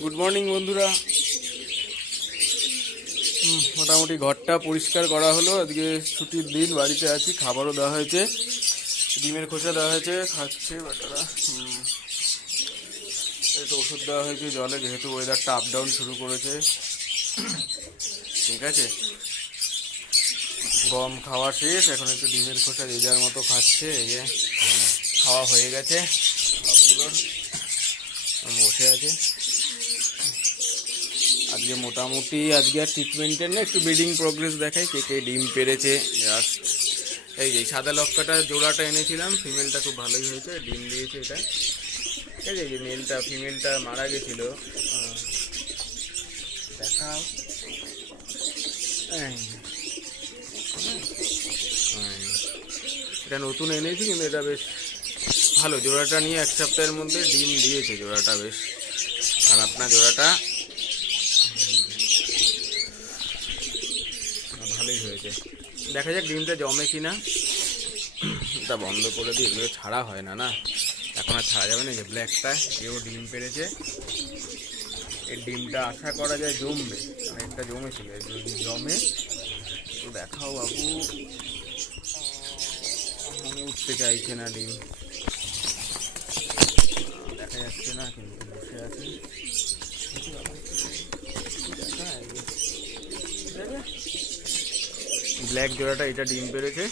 Good morning বন্ধুরা। মোটামুটি ঘরটা পরিষ্কার করা হলো। আজকে ছুটির দিন, বাড়িতে আছি। খাবারও দেওয়া হয়েছে, ডিমের খোসা দেওয়া হয়েছে, খাচ্ছে বাচ্চারা। একটু ওষুধ দেওয়া হয়েছে জলে, যেহেতু ওয়েদারটা আপ ডাউন শুরু করেছে। ঠিক আছে, গম খাওয়া শেষ, এখন একটু ডিমের খোসা যে যার মতো খাচ্ছে। এই যে খাওয়া হয়ে গেছে সবগুলোর, বসে আছে। আজকে মোটামুটি আজকে আর ট্রিটমেন্টের না, একটু ব্রিডিং প্রোগ্রেস দেখাই। কে কে ডিম পেরেছে জাস্ট। এই যে সাদা লক্কাটা জোড়াটা এনেছিলাম, ফিমেলটা খুব ভালোই হয়েছে, ডিম দিয়েছে এটা। ঠিক আছে, এই যে মেলটা, ফিমেলটা মারা গেছিল। দেখাও, এটা নতুন এনেছি, কিন্তু এটা বেশ ভালো। জোড়াটা নিয়ে এক সপ্তাহের মধ্যে ডিম দিয়েছে জোড়াটা, বেশ খারাপ না জোড়াটা, ভালোই হয়েছে। দেখা যাক ডিমটা জমে কিনা। এটা বন্ধ করে দিই, এগুলো ছাড়া হয় না না, এখন আর ছাড়া যাবে না। যে ব্ল্যাকটা, এও ডিম পেরেছে। এই ডিমটা আশা করা যায় জমবে, একটা জমেছিল, যদি জমে তো দেখাও বাবু। আমি উঠতে চাইছে না ডিম, দেখা যাচ্ছে না, কিন্তু বসে আছে। ব্ল্যাক জোড়াটা এটা ডিম পেরেছে।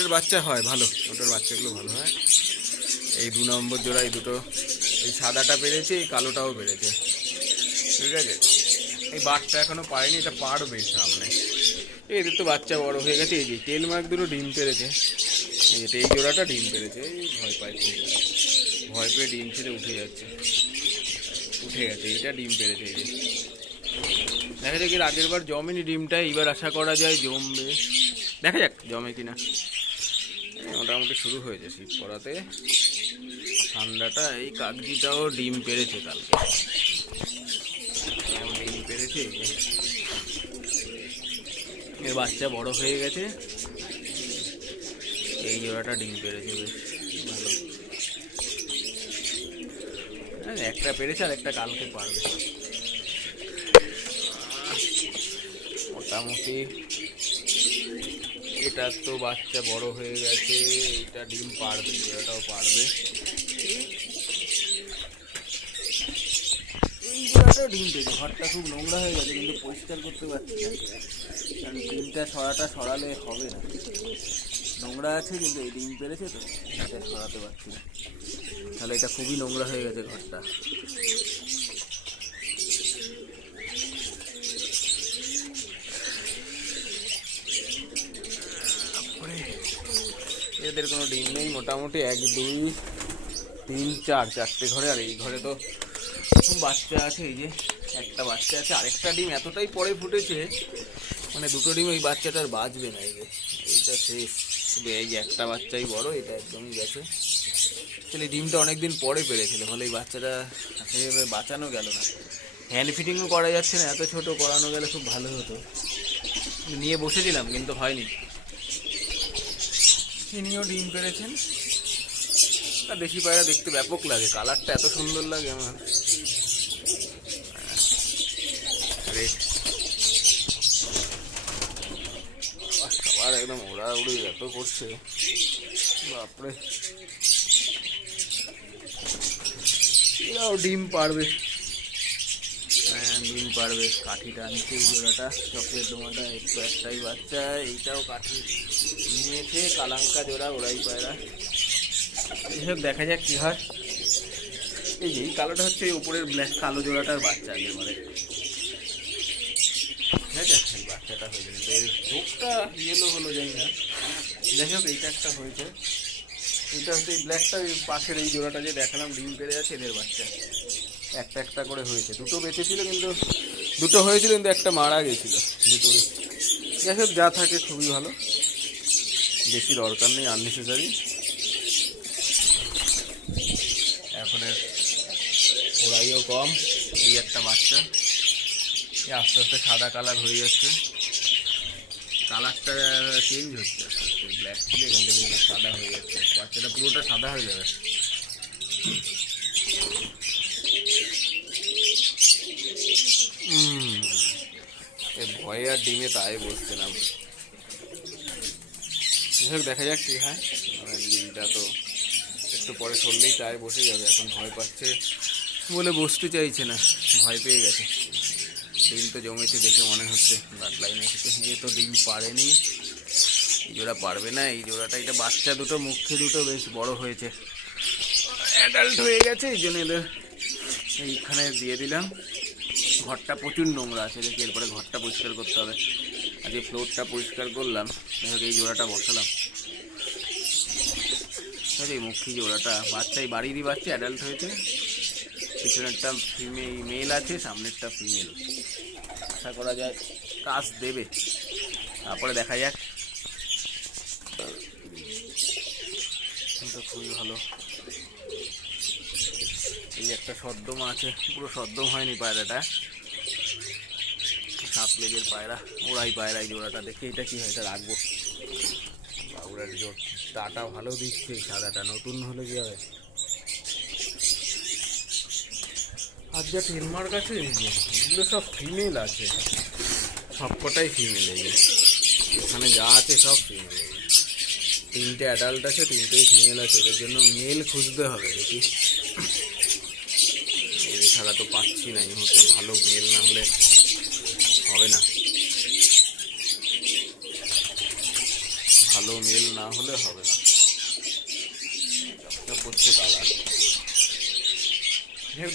এর বাচ্চা হয় ভালো, ওটার বাচ্চাগুলো ভালো হয়। এই 2 নম্বর জোড়া, এই দুটো, এই সাদাটা পেরেছে, এই কালোটাও পেরেছে। ঠিক আছে, এই বাঘটা এখনো পারেনি, এটা পারবে সামনে। এদের তো বাচ্চা বড় হয়ে গেছে। এই যে তেল মার্ক দুটো ডিম পেরেছে, এই জোড়াটা ডিম পেরেছে। এই ভয় পাইছে, ভয় পেয়ে ডিম ছেড়ে উঠে যাচ্ছে, উঠে গেছে। এইটা ডিম পেরেছে। এই যে দেখা যাক, এর আগের বার জমেনি ডিমটা, এইবার আশা করা যায় জমবে। দেখা যাক জমে কিনা। মোটামুটি শুরু হয়েছে শীত পড়াতে, ঠান্ডাটা। এই কাকজিটাও ডিম পেরেছে কালকে, ডিম পেরেছে। এর বাচ্চা বড় হয়ে গেছে। এই জোড়াটা ডিম পেরেছে, বেশ ভালো। একটা পেরেছে, আর একটা কালকে পারবে মোটামুটি। এটা তো বাচ্চা বড় হয়ে গেছে, এটা ডিম পারবে, জোড়াটাও পারবে। এই জোড়াটাও ডিম পেয়েছে। ঘরটা খুব নোংরা হয়ে গেছে, কিন্তু পরিষ্কার করতে পারছি না, কারণ ডিমটা সরালে হবে না। নোংরা আছে, কিন্তু এই ডিম পেরেছে তো, এটা সরাতে পারছি না, তাহলে এটা খুবই নোংরা হয়ে গেছে ঘরটা। এদের কোনো ডিম নেই। মোটামুটি 1 2 3 4 চারটে ঘরে, আর এই ঘরে তো বাচ্চা আছে। এই যে একটা বাচ্চা আছে, আরেকটা ডিম এতটাই পরে ফুটেছে, মানে দুটো ডিম ওই বাচ্চাটার বাঁচবে না। এই যে এইটা শেষ, শুধু এই যে একটা বাচ্চাই বড়, এটা একদমই গেছে। আসলে ডিমটা অনেকদিন পরে পেরেছিল, ফলে এই বাচ্চাটা সেভাবে বাঁচানো গেল না। হ্যান্ড ফিটিংও করা যাচ্ছে না, এত ছোট করানো গেলে খুব ভালো হতো। নিয়ে বসেছিলাম, কিন্তু হয়নি। ইনিও ডিম পেরেছেন। আর দেশি পায়রা দেখতে ব্যাপক লাগে, কালারটা এত সুন্দর লাগে আমার। সবার একদম উড়ি এত করছে, বাপরে। এরাও ডিম পারবে, ডিম পারবে। কাঠিটা আনছে এই জোড়াটা, চকলেট ডোমাটা, একটু একটাই বাচ্চা। এইটাও কাঠি নিয়েছে, কালাঙ্কা জোড়া, ওরাই পায়রা। এসব দেখা যাক কি হয়। এই যে এই কালোটা হচ্ছে এই উপরের ব্ল্যাক কালো জোড়াটার বাচ্চা আগে মানে। ঠিক আছে, এই বাচ্চাটা হয়েছে, কিন্তু এর চোখটা ইয়েলো হলো জানি না। যাই হোক, এইটা একটা হয়েছে। এইটা হচ্ছে এই ব্ল্যাকটা, পাশের এই জোড়াটা যে দেখালাম ডিম পেড়ে আছে, এদের বাচ্চা একটা একটা করে হয়েছে। দুটো বেঁচেছিল, কিন্তু দুটো হয়েছিল, কিন্তু একটা মারা গেছিল ভিতরে। যাই হোক, যা থাকে খুবই ভালো, বেশি দরকার নেই, আননেসেসারি। এখন ওরাইও কম। এই একটা বাচ্চা, আস্তে আস্তে সাদা কালার হয়ে যাচ্ছে, কালারটা চেঞ্জ হচ্ছে আস্তে আস্তে। ব্ল্যাক ছিল, এখান থেকে সাদা হয়ে যাচ্ছে, বাচ্চাটা পুরোটা সাদা হয়ে যাবে। ভয়ে আর ডিমে তাই বসছে না। দেখা যাক কি হয়। ডিমটা তো একটু পরে সরলেই তাই বসে যাবে, এখন ভয় পাচ্ছে বলে বসতে চাইছে না, ভয় পেয়ে গেছে। ডিম তো জমেছে দেখে মনে হচ্ছে, ব্লাড লাইনে এসেছে। এ তো ডিম পারেনি, এই জোড়া পারবে না। এই জোড়াটা, এটা বাচ্চা দুটো, মুখে দুটো বেশ বড় হয়েছে, অ্যাডাল্ট হয়ে গেছে, এই জন্য এদের এইখানে দিয়ে দিলাম। ঘরটা প্রচুর নোংরা আছে, দেখি এরপরে ঘরটা পরিষ্কার করতে হবে। আজকে ফ্লোরটা পরিষ্কার করলাম, এই জোড়াটা বসালাম। এই মুখী জোড়াটা বাচ্চাই বাড়িরই বাচ্চা, অ্যাডাল্ট হয়েছে। পিছনেরটা মেল আছে, সামনেরটা ফিমেল। আশা করা যায় কাজ দেবে, তারপরে দেখা যাক। তো খুবই ভালো। এই একটা সদ্দমা আছে, পুরো সদ্দম হয়নি পায়রাটা, 7 লেগের পায়রা, ওরাই পায়রা। এই জোড়াটা দেখে এটা কি হয়, এটা রাখবো। বাবুরার জোর টাটা ভালো দিচ্ছে, সাদাটা নতুন হলে কি হবে। আর যা টেলমার্ক আছে, এগুলো সব ফিমেল আছে, সবকটাই ফিমেল। এখানে যা আছে সব ফিমেল। 3টে অ্যাডাল্ট আছে, 3টেই ফিমেল আছে। এদের জন্য মেল খুঁজতে হবে দেখি, মেল ছাড়া তো পাচ্ছি না এই মুহূর্তে। ভালো মেল না হলে হবে না, ভালো মেল না হলে হবে না। করছে কালার,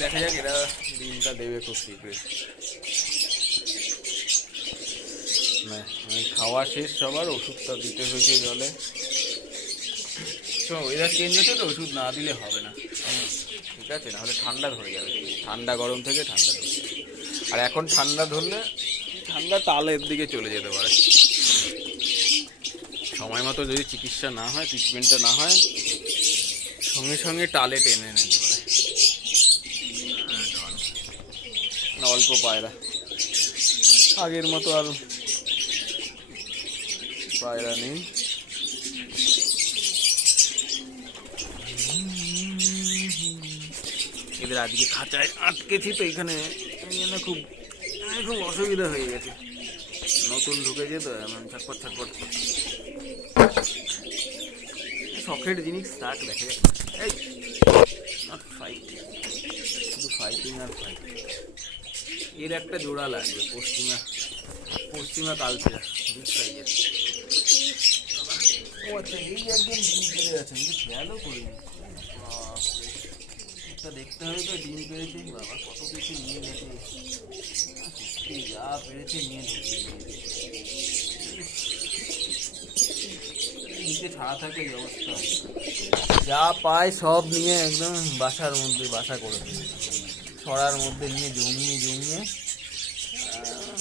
দেখা যাক। এরা ডিমটা দেবে খুব শীঘ্রই। না, খাওয়া শেষ সবার, ওষুধটা দিতে হয়েছে জলে। ওয়েদার চেঞ্জ হচ্ছে তো, ওষুধ না দিলে হবে না, ঠিক আছে? নাহলে ঠান্ডা ধরে যাবে, ঠান্ডা গরম থেকে ঠান্ডা ধরে যাবে। আর এখন ঠান্ডা ধরলে ঠান্ডা তালের দিকে চলে যেতে পারে। সময় মতো যদি চিকিৎসা না হয়, ট্রিটমেন্টটা না হয়, সঙ্গে সঙ্গে টালে টেনে নিতে পারে। অল্প পায়রা, আগের মতো আর পায়রা নেই। এদের আজকে খাঁচায় আটকেছি তো, এখানে খুব খুব অসুবিধা হয়ে গেছে। নতুন ঢুকেছে তো, এমন ছটপট ছটপট। শখের জিনিস থাক, দেখা যাক। এই নট ফাইট, শুধু ফাইটিং আর ফাইটিং। এর একটা জোড়া লাগবে, পশ্চিমা কালচে, বিগ সাইজের। ও আচ্ছা, এই একজন ডিম পেড়ে আছেন, কিন্তু খেয়ালও করিনি। এটা দেখতে হবে তো, ডিম পেড়েছে। বাবা কত কিছু নিয়ে গেছে, যা পেরেছে নিয়ে ঢুকিয়ে নিচে ছাড়া থাকে এই অবস্থা। যা পায় সব নিয়ে একদম বাসার মধ্যে বাসা করে, ছড়ার মধ্যে নিয়ে জমিয়ে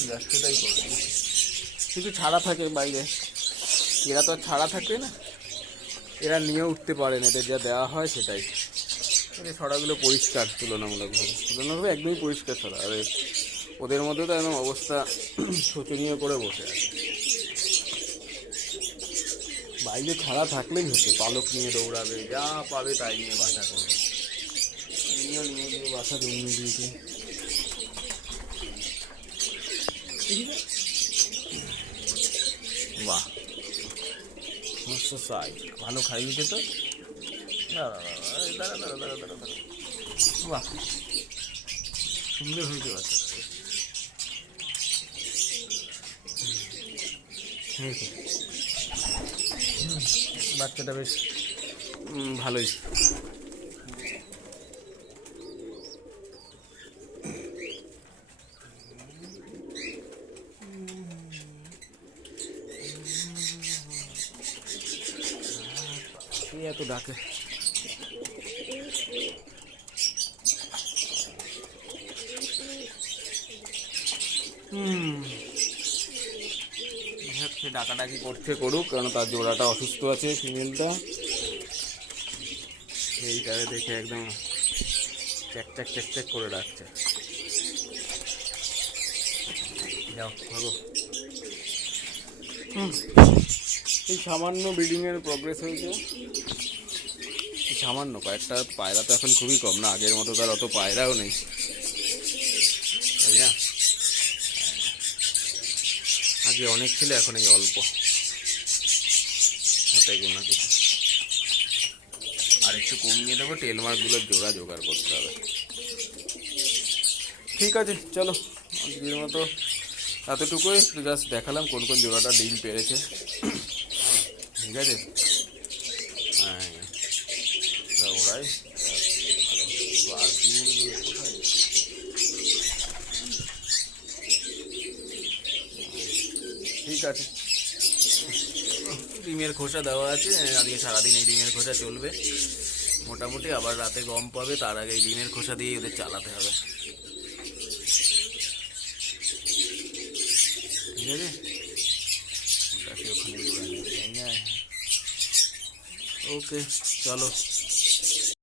ব্যস্ততাই করে। কিছু ছাড়া থাকে বাইরে, এরা তো আর ছাড়া থাকে না, এরা নিয়ে উঠতে পারে না, এদের যা দেওয়া হয় সেটাই। ছড়াগুলো পরিষ্কার তুলনামূলকভাবে একদমই পরিষ্কার ছড়া। আর ওদের মধ্যে তো একদম অবস্থা শোচনীয় করে বসে আছে। বাইরে ছাড়া থাকলেই হচ্ছে, পালক নিয়ে দৌড়াবে, যা পাবে তাই নিয়ে বাসা করবে। নিয়ে গিয়ে বাসা জমিয়ে দিয়েছে। বাহ, ভালো খাইয়েছে তো। বাহ, সুন্দর হয়েছে বাচ্চাটা, বেশ ভালোই। এত ডাকে, সে ডাকাডাকি করছে, করুক, কারণ তার জোড়াটা অসুস্থ আছে, ফিমেলটা। এইটারে দেখে একদম চ্যাক চ্যাক করে ডাকছে। যাও ভাগো। এই সামান্য ব্রিডিংয়ের প্রগ্রেস হয়েছে, এই সামান্য কয়েকটা পায়রা তো এখন খুবই কম না, আগের মতো তার অত পায়রাও নেই, তাই না? আগে অনেক ছিল, এখন এই অল্প, হাতে গোনা কিছু। আর একটু কমিয়ে দেবো, টেল মার্কগুলোর জোড়া জোগাড় করতে হবে। ঠিক আছে চলো, আজকের মতো এতটুকুই, একটু জাস্ট দেখালাম কোন কোন জোড়াটা ডিম পেরেছে। ঠিক আছে, হ্যাঁ তা ওরাই ভালো। আর ডিমগুলো কোথায়? ঠিক আছে, ডিমের খোসা দেওয়া আছে, আজকে সারাদিন এই ডিমের খোসা চলবে মোটামুটি, আবার রাতে গম পাবে, তার আগে এই ডিমের খোসা দিয়ে ওদের চালাতে হবে। ঠিক আছে, ওটাকে ওখানে জোড়া নিয়ে যায়। ওকে চলো।